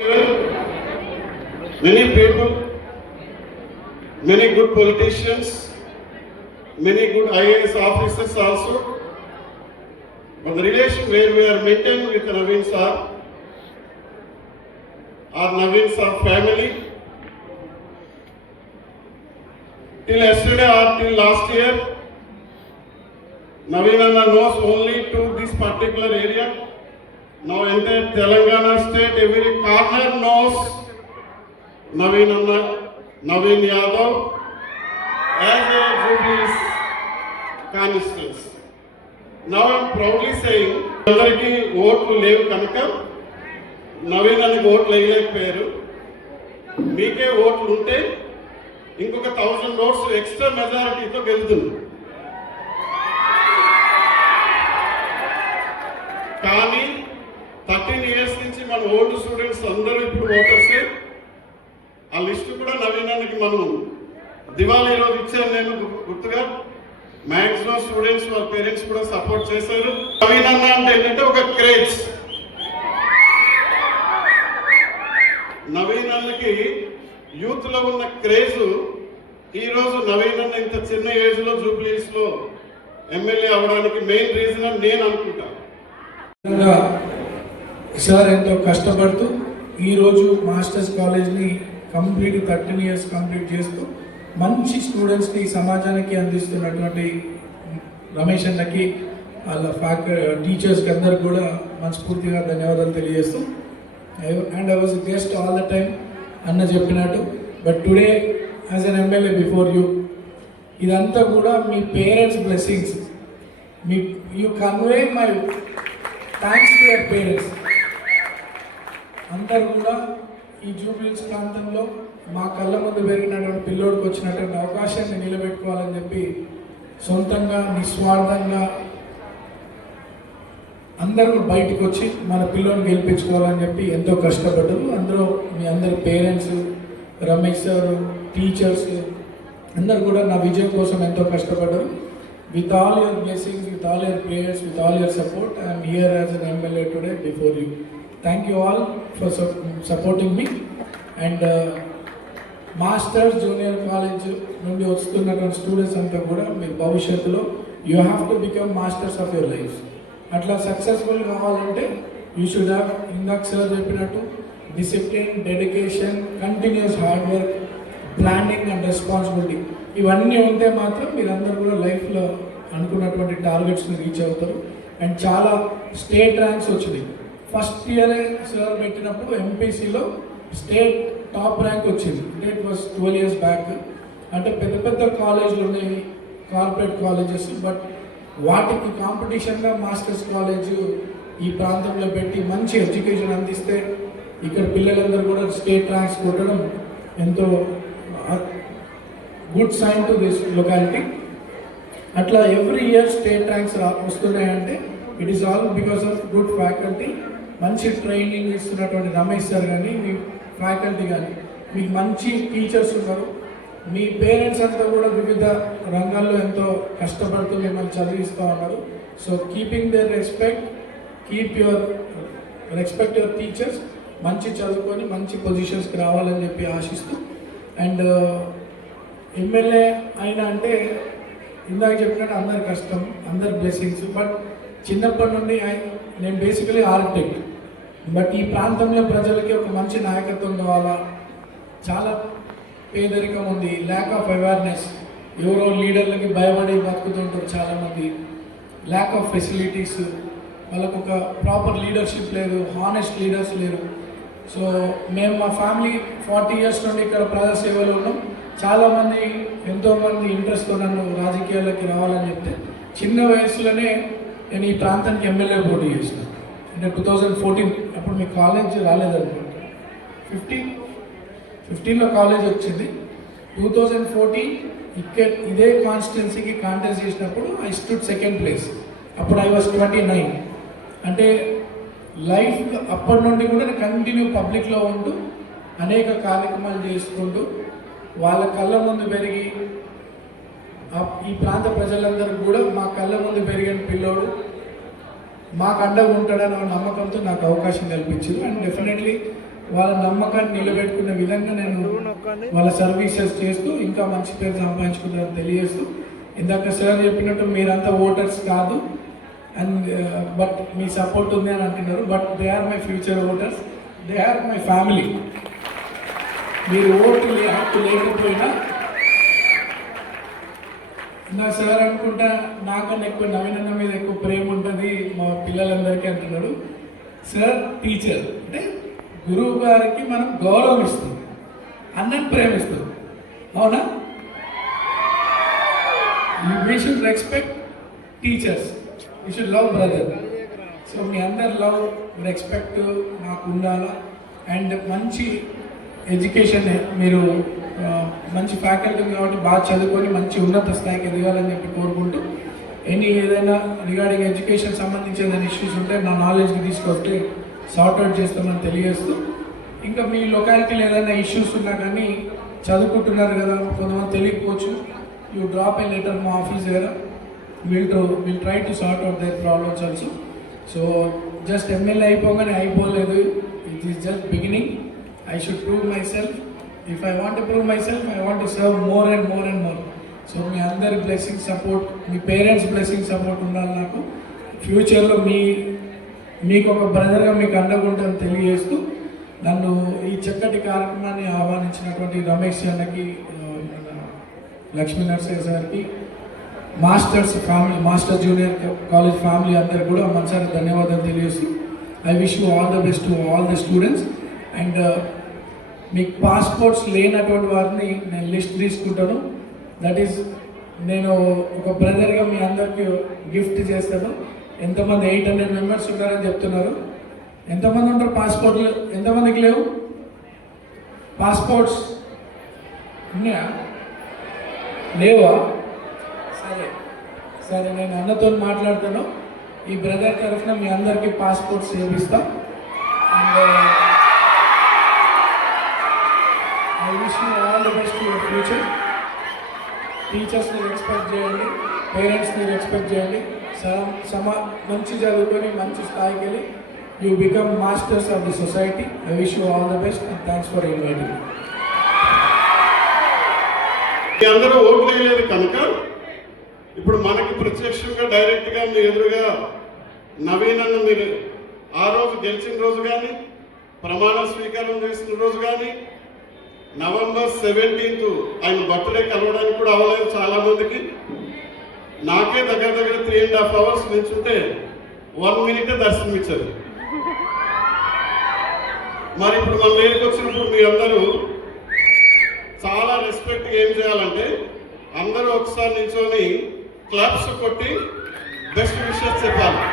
Many people, many good politicians, many good IAS officers also. But the relation where we are maintaining with Naveen sir, our Naveen sir family, till yesterday or till last year, Naveen Anna knows only to this particular area. Now entire Telangana state, every corner knows Naveen Anna, Naveen Yadav as a Jubilees constituency. Now I am proudly saying, అందరికీ ఓట్లు లేవు కనుక నవీన్ అన్నకి ఓట్లు వేయలేకపోయారు. మీకే ఓట్లు ఉంటే ఇంకొక 1000 ఓట్స్ ఎక్స్ట్రా మెజారిటీతో గెలుతుంది. కానీ 13 ఇయర్స్ నుంచి మన ఓల్డ్ స్టూడెంట్స్ అందరూ ఇప్పుడు ఓటర్సే. ఆ లిస్టు కూడా నవీన్ అన్నకి మనం దివాళీ రోజు ఇచ్చాను నేను గుర్తుగా. మ్యాక్సిమం స్టూడెంట్స్ వాళ్ళ పేరెంట్స్ కూడా సపోర్ట్ చేశారు. నవీన్ అన్న అంటే ఏంటంటే ఒక క్రేజ్. నవీన్ అన్నకి యూత్ లో ఉన్న క్రేజ్ ఈ రోజు నవీన్ అన్న ఇంత చిన్న ఏజ్ లో జూబ్లీస్ లో ఎమ్మెల్యే అవడానికి మెయిన్ రీజన్ అని నేను అనుకుంటా. సార్ ఎంతో కష్టపడుతూ ఈరోజు మాస్టర్స్ కాలేజ్ని కంప్లీట్ 13 ఇయర్స్ కంప్లీట్ చేస్తూ మంచి స్టూడెంట్స్ని సమాజానికి అందిస్తున్నటువంటి రమేష్ అన్నకి వాళ్ళ టీచర్స్కి అందరికి కూడా మనస్ఫూర్తిగా ధన్యవాదాలు తెలియజేస్తూ and I was guest all the time అన్న చెప్పినట్టు. But today as an MLA before you, ఇదంతా కూడా మీ parents blessings. You convey my thanks to your parents. అందరు కూడా ఈ జూబ్లీస్ ప్రాంతంలో మా కళ్ళ ముందు పెరిగినటువంటి పిల్లోడికి వచ్చినటువంటి అవకాశాన్ని నిలబెట్టుకోవాలని చెప్పి సొంతంగా నిస్వార్థంగా అందరూ బయటకు వచ్చి మన పిల్లోని గెలిపించుకోవాలని చెప్పి ఎంతో కష్టపడ్డారు. అందరూ మీ అందరి పేరెంట్స్, రమేష్ సార్, టీచర్స్ అందరు కూడా నా విజయం కోసం ఎంతో కష్టపడ్డారు. With all your blessings, with all your prayers, with all your support, I am here as an MLA today before you. Thank you all for supporting me. And masters junior college నుండి వస్తున్నటువంటి students అంతా కూడా మీరు భవిష్యత్తులో you have to become masters of your life. అట్లా successful కావాలంటే you should have, ఇందాక sir చెప్పినట్టు, discipline, dedication, continuous hard work, planning and responsibility. ఇవన్నీ ఉంటే మాత్రం మీరందరూ కూడా లైఫ్లో అనుకున్నటువంటి టార్గెట్స్ని రీచ్ అవుతారు. అండ్ చాలా స్టేట్ ర్యాంక్స్ వచ్చినాయి. ఫస్ట్ ఇయరే సార్ పెట్టినప్పుడు ఎంపీసీలో స్టేట్ టాప్ ర్యాంక్ వచ్చింది. It was 12 years back. అంటే పెద్ద పెద్ద కాలేజీలు ఉన్నాయి, కార్పొరేట్ కాలేజెస్. బట్ వాటికి కాంపిటీషన్గా మాస్టర్స్ కాలేజ్ ఈ ప్రాంతంలో పెట్టి మంచి ఎడ్యుకేషన్ అందిస్తే ఇక్కడ పిల్లలందరూ కూడా స్టేట్ ర్యాంక్స్ కొట్టడం ఎంతో good sign to this locality. అట్లా ఎవ్రీ ఇయర్ స్టేట్ ర్యాంక్స్ వస్తున్నాయంటే it is all because of good faculty. మంచి ట్రైనింగ్ ఇస్తున్నటువంటి రమేష్ సార్ కానీ, మీ ఫ్యాకల్టీ కానీ, మీకు మంచి టీచర్స్ ఉన్నారు. మీ పేరెంట్స్ అంతా కూడా వివిధ రంగాల్లో ఎంతో కష్టపడుతూ మిమ్మల్ని చదివిస్తూ ఉన్నారు. So keeping their respect, respect your teachers. మంచి చదువుకొని మంచి పొజిషన్స్కి రావాలని చెప్పి ఆశిస్తూ. అండ్ ఎమ్మెల్యే అయినా అంటే ఇందాక చెప్పినట్టు అందరి కష్టం, అందరి బ్లెస్సింగ్స్. బట్ చిన్నప్పటి నుండి నేను బేసికలీ ఆర్కిటెక్ట్. బట్ ఈ ప్రాంతంలో ప్రజలకి ఒక మంచి నాయకత్వం కావాలా. చాలా పేదరికం ఉంది, ల్యాక్ ఆఫ్ అవేర్నెస్. ఎవరో లీడర్లకి భయపడి బతుకుతుంటారు చాలామంది. ల్యాక్ ఆఫ్ ఫెసిలిటీస్, వాళ్ళకు ఒక ప్రాపర్ లీడర్షిప్ లేదు, హానెస్ట్ లీడర్స్ లేరు. సో మేము మా ఫ్యామిలీ 40 years నుండి ఇక్కడ ప్రజాసేవలో ఉన్నాం. చాలామంది ఎంతోమంది ఇంట్రెస్ట్తో నన్ను రాజకీయాల్లోకి రావాలని చెప్తే చిన్న వయసులోనే నేను ఈ ప్రాంతానికి ఎమ్మెల్యే పోటీ చేసిన. అంటే 2014, అప్పుడు మీ కాలేజ్ రాలేదనుకుంటా. 15లో కాలేజ్ వచ్చింది. 2014 ఇదే కాన్స్టిట్యున్సీకి కాంటెస్ట్ చేసినప్పుడు ఐ స్టూడ్ 2nd place. అప్పుడు ఐ వాజ్ 29. అంటే లైఫ్ అప్పటి నుండి కూడా నేను కంటిన్యూ పబ్లిక్లో ఉంటూ అనేక కార్యక్రమాలు చేసుకుంటూ వాళ్ళ కళ్ళ ముందు పెరిగి ఈ ప్రాంత ప్రజలందరూ కూడా మా కళ్ళ ముందు పెరిగిన పిల్లోడు మాకు అండగా ఉంటాడని నమ్మకంతో నాకు అవకాశం కల్పించింది. అండ్ డెఫినెట్లీ వాళ్ళ నమ్మకాన్ని నిలబెట్టుకునే విధంగా నేను వాళ్ళ సర్వీసెస్ చేస్తూ ఇంకా మంచి పేరు సంపాదించుకుంటారని తెలియజేస్తూ, ఇందాక సార్ చెప్పినట్టు మీరంతా ఓటర్స్ కాదు అండ్ బట్ మీ సపోర్ట్ ఉంది అని అంటున్నారు. But they are my future voters, they are my family. మీరు ఓటు హక్కు లేకపోయినా నా సార్ అనుకుంటా నాకన్నా ఎక్కువ నవీన్ అన్న మీద ఎక్కువ ప్రేమ ఉంటుంది మా పిల్లలందరికీ అంటున్నాడు. సార్ టీచర్ అంటే గురువు గారికి మనం గౌరవం ఇస్తాం, అన్నని ప్రేమిస్తాం, అవునా? We should respect teachers, we should love brother. So మీ అందరు లవ్ రెస్పెక్ట్ నాకు ఉండాలా అండ్ మంచి ఎడ్యుకేషన్ మీరు మంచి ఫ్యాకల్టీ కాబట్టి బాగా చదువుకొని మంచి ఉన్నత స్థాయికి ఎదగాలని చెప్పి కోరుకుంటూ, ఏదైనా రిగార్డింగ్ ఎడ్యుకేషన్ సంబంధించి ఏదైనా ఇష్యూస్ ఉంటే నా నాలెడ్జ్కి తీసుకొస్తే సార్ట్అవుట్ చేస్తామని తెలియజేస్తూ, ఇంకా మీ లొకాలిటీలో ఏదైనా ఇష్యూస్ ఉన్నా కానీ చదువుకుంటున్నారు కదా కొంతమంది తెలియకపోవచ్చు, యూ డ్రాప్ ఏ లెటర్ మా ఆఫీస్ దగ్గర, will try to sort out their problems also. So just MLA అయిపోలేదు, it is just beginning. I should prove myself. If I want to prove myself, I want to serve more and more and more. So మీ అందరి blessing support, మీ parents blessing support ఉండాలి నాకు. ఫ్యూచర్లో మీకు ఒక బ్రదర్గా మీకు అండగా ఉంటుందని తెలియజేస్తూ, నన్ను ఈ చక్కటి కార్యక్రమాన్ని ఆహ్వానించినటువంటి రమేష్ అన్నకి, లక్ష్మీ నరసింహ సార్కి, masters family, master junior college family అందరికి కూడా మనసారి ధన్యవాదాలు తెలియజేస్తూ, I wish you all the best to all the students. And మీకు పాస్పోర్ట్స్ లేనటువంటి వారిని నేను లిస్ట్ తీసుకుంటాను. దట్ ఈస్ నేను ఒక బ్రదర్గా మీ అందరికీ గిఫ్ట్ చేస్తాను. ఎంతమంది 800 మెంబర్స్ ఉన్నారని చెప్తున్నారు. ఎంతమంది ఉంటారు పాస్పోర్ట్లు? ఎంతమందికి లేవు పాస్పోర్ట్స్? ఉన్నాయా? లేవా? సరే నేను అన్నతో మాట్లాడతాను. ఈ బ్రదర్ తరఫున మీ అందరికీ పాస్పోర్ట్స్ చేపిస్తాం. And I wish you all the best to your future. టీచర్స్ని రెస్పెక్ట్ చేయండి, పేరెంట్స్ని రెస్పెక్ట్ చేయండి, మంచి చదువుకొని మంచి స్థాయికి వెళ్ళి you become masters of the society. I wish you all the best and thanks for inviting. మీ అందరూ ఓట్లు వేయలేదు కనుక ఇప్పుడు మనకి ప్రత్యక్షంగా డైరెక్ట్గా మీ ఎదురుగా నవీన్ అన్న మీరు ఆ రోజు గెలిచిన రోజు కానీ, ప్రమాణ స్వీకారం చేసిన రోజు కానీ, November 17th ఆయన బర్త్డే కలవడానికి కూడా అవ్వలేదు చాలా మందికి. నాకే దగ్గర 3.5 hours నిల్చుంటే 1 minute దర్శనం ఇచ్చారు. మరి ఇప్పుడు మన దగ్గరికి వచ్చినప్పుడు మీ అందరూ చాలా రెస్పెక్ట్ ఏం చేయాలంటే అందరూ ఒకసారి నిల్చొని క్లాప్స్ కొట్టి బెస్ట్ విషెస్ చెప్పాలి.